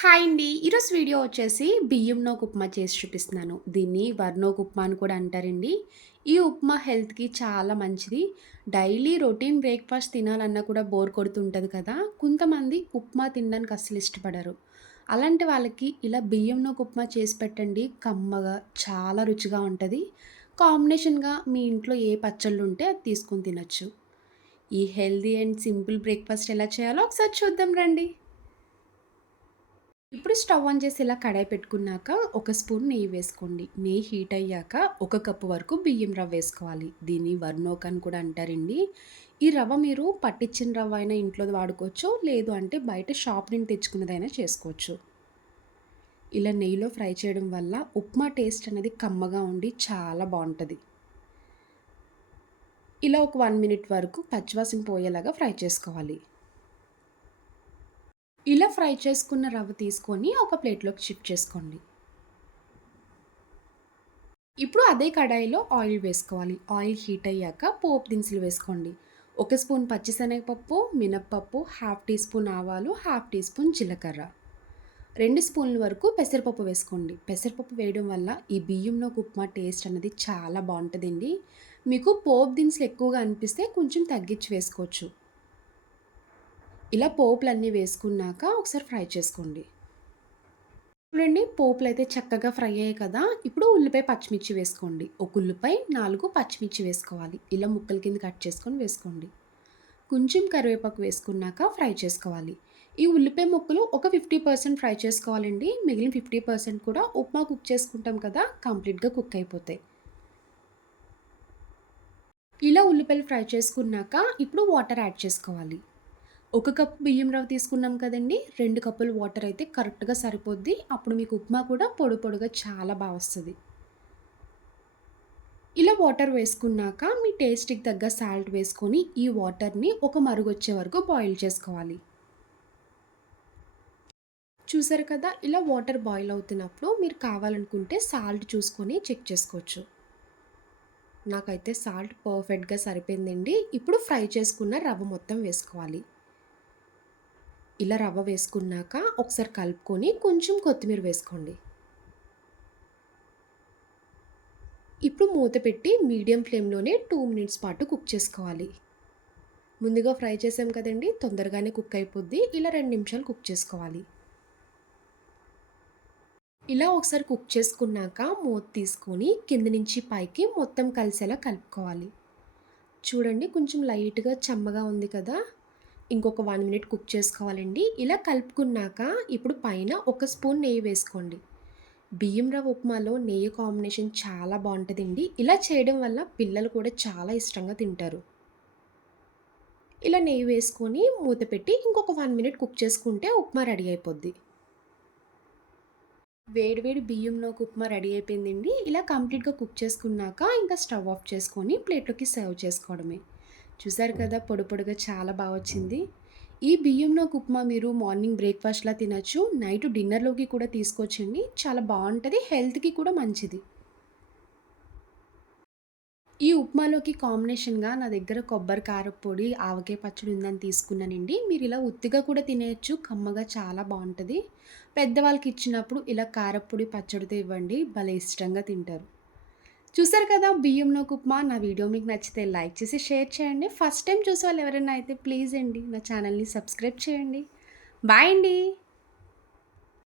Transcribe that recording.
Hi అండి. ఈరోజు video వచ్చేసి బియ్యం ఉప్మా చేసి చూపిస్తున్నాను. దీన్ని వర్ణోకు ఉప్మా అని కూడా అంటారండి. ఈ ఉప్మా హెల్త్కి చాలా మంచిది. డైలీ రొటీన్ బ్రేక్ఫాస్ట్ తినాలన్నా కూడా బోర్ కొడుతుంటుంది కదా. కొంతమంది ఉప్మా తినడానికి అస్సలు ఇష్టపడరు. అలాంటి వాళ్ళకి ఇలా బియ్యం ఉప్మా చేసి పెట్టండి. కమ్మగా చాలా రుచిగా ఉంటుంది. కాంబినేషన్గా మీ ఇంట్లో ఏ పచ్చళ్ళు ఉంటే అది తీసుకొని తినచ్చు. ఈ హెల్దీ అండ్ సింపుల్ బ్రేక్ఫాస్ట్ ఎలా చేయాలో ఒకసారి చూద్దాం రండి. ఇప్పుడు స్టవ్ ఆన్ చేసి ఇలా కడాయి పెట్టుకున్నాక ఒక స్పూన్ నెయ్యి వేసుకోండి. నెయ్యి హీట్ అయ్యాక ఒక కప్పు వరకు బియ్యం రవ్వ వేసుకోవాలి. దీన్ని వర్ణోక్ అని కూడా అంటారండి. ఈ రవ్వ మీరు పట్టించిన రవ్వ అయినా ఇంట్లో వాడుకోవచ్చు లేదు అంటే బయట షాప్ నుండి తెచ్చుకున్నదైనా చేసుకోవచ్చు. ఇలా నెయ్యిలో ఫ్రై చేయడం వల్ల ఉప్మా టేస్ట్ అనేది కమ్మగా ఉండి చాలా బాగుంటుంది. ఇలా ఒక వన్ మినిట్ వరకు పచ్చివాసన పోయేలాగా ఫ్రై చేసుకోవాలి. ఫ్రై చేసుకున్న రవ్వ తీసుకొని ఒక ప్లేట్లోకి షిఫ్ట్ చేసుకోండి. ఇప్పుడు అదే కడాయిలో ఆయిల్ వేసుకోవాలి. ఆయిల్ హీట్ అయ్యాక పోపు దినుసులు వేసుకోండి. ఒక స్పూన్ పచ్చిశనగపప్పు మినప్పప్పు హాఫ్ టీ స్పూన్ ఆవాలు హాఫ్ టీ స్పూన్ జీలకర్ర. రెండు స్పూన్ల వరకు పెసరపప్పు వేసుకోండి. పెసరపప్పు వేయడం వల్ల ఈ బియ్యంలో ఉప్మా టేస్ట్ అనేది చాలా బాగుంటుందండి. మీకు పోపు దినుసులు ఎక్కువగా అనిపిస్తే కొంచెం తగ్గించి వేసుకోవచ్చు. ఇలా పోపులన్నీ వేసుకున్నాక ఒకసారి ఫ్రై చేసుకోండి. చూడండి పోపులు అయితే చక్కగా ఫ్రై అయ్యాయి కదా. ఇప్పుడు ఉల్లిపాయ పచ్చిమిర్చి వేసుకోండి. ఒక ఉల్లిపాయ నాలుగు పచ్చిమిర్చి వేసుకోవాలి. ఇలా ముక్కల కింద కట్ చేసుకొని వేసుకోండి. కొంచెం కరివేపాకు వేసుకున్నాక ఫ్రై చేసుకోవాలి. ఈ ఉల్లిపాయ ముక్కలు ఒక ఫిఫ్టీ పర్సెంట్ ఫ్రై చేసుకోవాలండి. మిగిలిన ఫిఫ్టీ పర్సెంట్ కూడా ఉప్మా కుక్ చేసుకుంటాం కదా కంప్లీట్గా కుక్ అయిపోతాయి. ఇలా ఉల్లిపాయలు ఫ్రై చేసుకున్నాక ఇప్పుడు వాటర్ యాడ్ చేసుకోవాలి. ఒక కప్పు బియ్యం రవ్వ తీసుకున్నాం కదండి. రెండు కప్పులు వాటర్ అయితే కరెక్ట్గా సరిపోద్ది. అప్పుడు మీకు ఉప్మా కూడా పొడి పొడిగా చాలా బాగా వస్తుంది. ఇలా వాటర్ వేసుకున్నాక మీ టేస్ట్కి తగ్గ సాల్ట్ వేసుకొని ఈ వాటర్ని ఒక మరుగు వచ్చే వరకు బాయిల్ చేసుకోవాలి. చూసారు కదా ఇలా వాటర్ బాయిల్ అవుతున్నప్పుడు మీరు కావాలనుకుంటే సాల్ట్ చూసుకొని చెక్ చేసుకోవచ్చు. నాకైతే సాల్ట్ పర్ఫెక్ట్గా సరిపోయిందండి. ఇప్పుడు ఫ్రై చేసుకున్న రవ్వ మొత్తం వేసుకోవాలి. ఇలా రవ్వ వేసుకున్నాక ఒకసారి కలుపుకొని కొంచెం కొత్తిమీర వేసుకోండి. ఇప్పుడు మూత పెట్టి మీడియం ఫ్లేమ్లోనే టూ మినిట్స్ పాటు కుక్ చేసుకోవాలి. ముందుగా ఫ్రై చేసాం కదండి తొందరగానే కుక్ అయిపోద్ది. ఇలా రెండు నిమిషాలు కుక్ చేసుకోవాలి. ఇలా ఒకసారి కుక్ చేసుకున్నాక మూత తీసుకొని కింద నుంచి పైకి మొత్తం కలిసేలా కలుపుకోవాలి. చూడండి కొంచెం లైట్గా చెమ్మగా ఉంది కదా. ఇంకొక వన్ మినిట్ కుక్ చేసుకోవాలండి. ఇలా కలుపుకున్నాక ఇప్పుడు పైన ఒక స్పూన్ నెయ్యి వేసుకోండి. బియ్యం రవ్వ ఉప్మాలో నెయ్యి కాంబినేషన్ చాలా బాగుంటుందండి. ఇలా చేయడం వల్ల పిల్లలు కూడా చాలా ఇష్టంగా తింటారు. ఇలా నెయ్యి వేసుకొని మూత పెట్టి ఇంకొక వన్ మినిట్ కుక్ చేసుకుంటే ఉప్మా రెడీ అయిపోద్ది. వేడివేడి బియ్యంలోకి ఉప్మా రెడీ అయిపోయిందండి. ఇలా కంప్లీట్గా కుక్ చేసుకున్నాక ఇంకా స్టవ్ ఆఫ్ చేసుకొని ప్లేట్లోకి సర్వ్ చేసుకోవడమే. చూసారు కదా పొడి పొడిగా చాలా బాగా వచ్చింది. ఈ బియ్యంలో ఉప్మా మీరు మార్నింగ్ బ్రేక్ఫాస్ట్లా తినచ్చు నైట్ డిన్నర్లోకి కూడా తీసుకోవచ్చండి. చాలా బాగుంటుంది హెల్త్కి కూడా మంచిది. ఈ ఉప్మాలోకి కాంబినేషన్గా నా దగ్గర కొబ్బరి కారపొడి ఆవకాయ పచ్చడి ఉందని తీసుకున్నానండి. మీరు ఇలా ఉత్తిగా కూడా తినేయచ్చు కమ్మగా చాలా బాగుంటుంది. పెద్దవాళ్ళకి ఇచ్చినప్పుడు ఇలా కారపొడి పచ్చడితో ఇవ్వండి భలే ఇష్టంగా తింటారు. చూసారు కదా బియ్యంలో ఉప్మా. నా వీడియో మీకు నచ్చితే లైక్ చేసి షేర్ చేయండి. ఫస్ట్ టైం చూసే వాళ్ళు ఎవరైనా అయితే ప్లీజ్ అండి నా ఛానల్ని సబ్స్క్రైబ్ చేయండి. బాయ్ అండి.